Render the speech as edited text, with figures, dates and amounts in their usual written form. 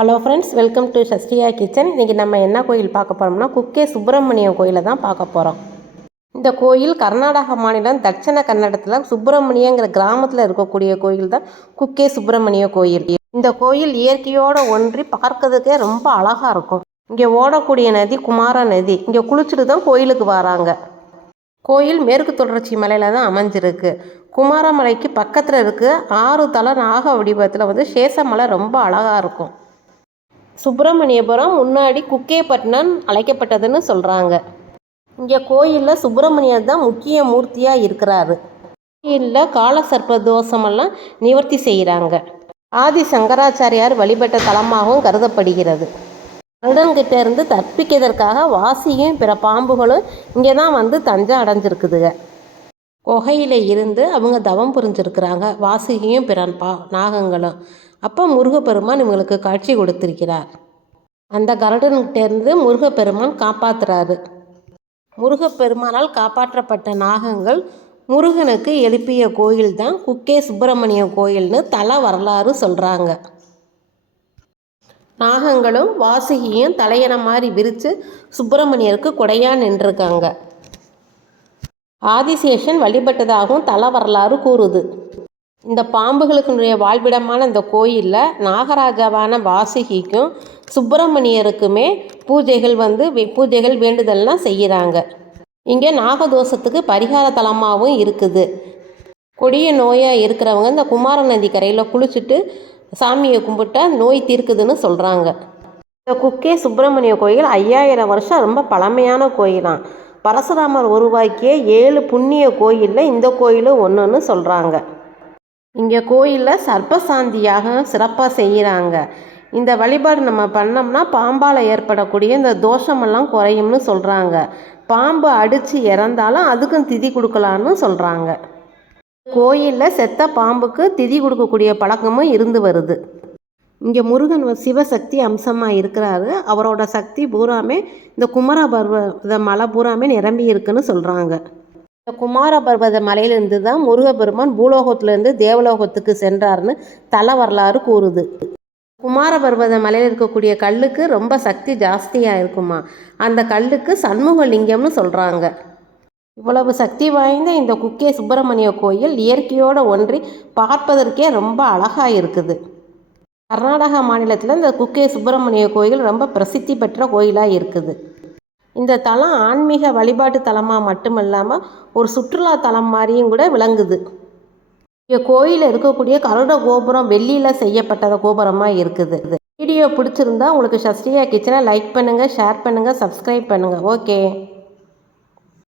Hello friends, welcome to Sashtiya kitchen. இன்றைக்கி நம்ம என்ன கோயில் பார்க்க போகிறோம்னா குக்கே சுப்பிரமணியம் கோயிலை தான் பார்க்க போகிறோம். இந்த கோயில் கர்நாடக மாநிலம் தட்சண கன்னடத்தில் சுப்பிரமணியங்கிற கிராமத்தில் இருக்கக்கூடிய கோயில் தான் குக்கே சுப்பிரமணிய கோயில். இந்த கோயில் இயற்கையோடு ஒன்றி பார்க்கறதுக்கே ரொம்ப அழகாக இருக்கும். இங்கே ஓடக்கூடிய நதி குமார நதி. இங்கே குளிச்சுட்டு தான் கோயிலுக்கு வராங்க. கோயில் மேற்கு தொடர்ச்சி மலையில் தான் அமைஞ்சிருக்கு. குமாரமலைக்கு பக்கத்தில் இருக்குது. 6 தலை நாக வடிவத்தில் சேஷமலை ரொம்ப அழகாக இருக்கும். சுப்பிரமணியபுரம் முன்னாடி குக்கேப்பட்டினம் அழைக்கப்பட்டதுன்னு சொல்கிறாங்க. இங்கே கோயிலில் சுப்பிரமணியர் தான் முக்கிய மூர்த்தியாக இருக்கிறாரு. கோயிலில் காலசர்ப்ப தோஷமெல்லாம் நிவர்த்தி செய்கிறாங்க. ஆதி சங்கராச்சாரியார் வழிபட்ட தலமாகவும் கருதப்படுகிறது. கருடன்கிட்ட இருந்து தப்பிக்கிறதற்காக வாசியும் பிற பாம்புகளும் இங்கே தான் தஞ்சம் அடைஞ்சிருக்குதுங்க. குகையில் இருந்து அவங்க தவம் புரிஞ்சிருக்கிறாங்க, வாசுகியும் பிற நாகங்களும். அப்போ முருகப்பெருமான் இவங்களுக்கு காட்சி கொடுத்திருக்கிறார். அந்த கருடன்கிட்டேருந்து முருகப்பெருமான் காப்பாற்றுறாரு. முருகப்பெருமானால் காப்பாற்றப்பட்ட நாகங்கள் முருகனுக்கு எழுப்பிய கோயில் தான் குக்கே சுப்பிரமணிய கோயில்னு தல வரலாறு சொல்கிறாங்க. நாகங்களும் வாசுகியும் தலையண மாதிரி விரித்து சுப்பிரமணியருக்கு கொடையாக நின்றுருக்காங்க. ஆதிசேஷன் வழிபட்டதாகவும் தல வரலாறு கூறுது. இந்த பாம்புகளுக்குடைய வாழ்விடமான இந்த கோயிலில் நாகராஜாவான வாசுகிக்கும் சுப்பிரமணியருக்குமே பூஜைகள் வேண்டுதல்லாம் செய்கிறாங்க. இங்கே நாகதோஷத்துக்கு பரிகார தலமாகவும் இருக்குது. கொடிய நோயாக இருக்கிறவங்க இந்த குமார நதி கரையில் குளிச்சுட்டு சாமியை கும்பிட்டா நோய் தீர்க்குதுன்னு சொல்கிறாங்க. இந்த குக்கே சுப்பிரமணிய கோயில் 5000 வருஷம் ரொம்ப பழமையான கோயிலாம். பரசுராமர் உருவாக்கிய 7 புண்ணிய கோயிலில் இந்த கோயிலும் ஒன்றுன்னு சொல்கிறாங்க. இங்கே கோயிலில் சர்ப்பசாந்தியாக சிறப்பாக செய்கிறாங்க. இந்த வழிபாடு நம்ம பண்ணோம்னா பாம்பால் ஏற்படக்கூடிய இந்த தோஷமெல்லாம் குறையும்னு சொல்கிறாங்க. பாம்பு அடித்து இறந்தாலும் அதுக்கும் திதி கொடுக்கலான்னு சொல்கிறாங்க. கோயிலில் செத்த பாம்புக்கு திதி கொடுக்கக்கூடிய பழக்கமும் இருந்து வருது. இங்கே முருகன் சிவசக்தி அம்சமாக இருக்கிறாரு. அவரோட சக்தி பூராமே இந்த குமரபர்வத மலை பூராமே நிரம்பி இருக்குன்னு சொல்கிறாங்க. இந்த குமாரபர்வத மலையிலிருந்து தான் முருகப்பெருமான் பூலோகத்திலேருந்து தேவலோகத்துக்கு சென்றார்னு தல வரலாறு கூறுது. குமாரபர்வத மலையில் இருக்கக்கூடிய கல்லுக்கு ரொம்ப சக்தி ஜாஸ்தியாக இருக்குமா. அந்த கல்லுக்கு சண்முகலிங்கம்னு சொல்கிறாங்க. இவ்வளவு சக்தி வாய்ந்த இந்த குக்கே சுப்பிரமணிய கோயில் இயற்கையோடு ஒன்றி பார்ப்பதற்கே ரொம்ப அழகாக இருக்குது. கர்நாடக மாநிலத்தில் இந்த குக்கே சுப்பிரமணிய கோயில் ரொம்ப பிரசித்தி பெற்ற கோயிலாக இருக்குது. இந்த தலம் ஆன்மீக வழிபாட்டு தலமாக மட்டுமல்லாமல் ஒரு சுற்றுலா தலம் மாதிரியும் கூட விளங்குது. இங்கே கோயிலில் இருக்கக்கூடிய கருட கோபுரம் வெள்ளியில் செய்யப்பட்ட கோபுரமாக இருக்குது. வீடியோ பிடிச்சிருந்தா உங்களுக்கு சஷ்டியா கிச்சனை லைக் பண்ணுங்கள், ஷேர் பண்ணுங்கள், சப்ஸ்கிரைப் பண்ணுங்கள். ஓகே.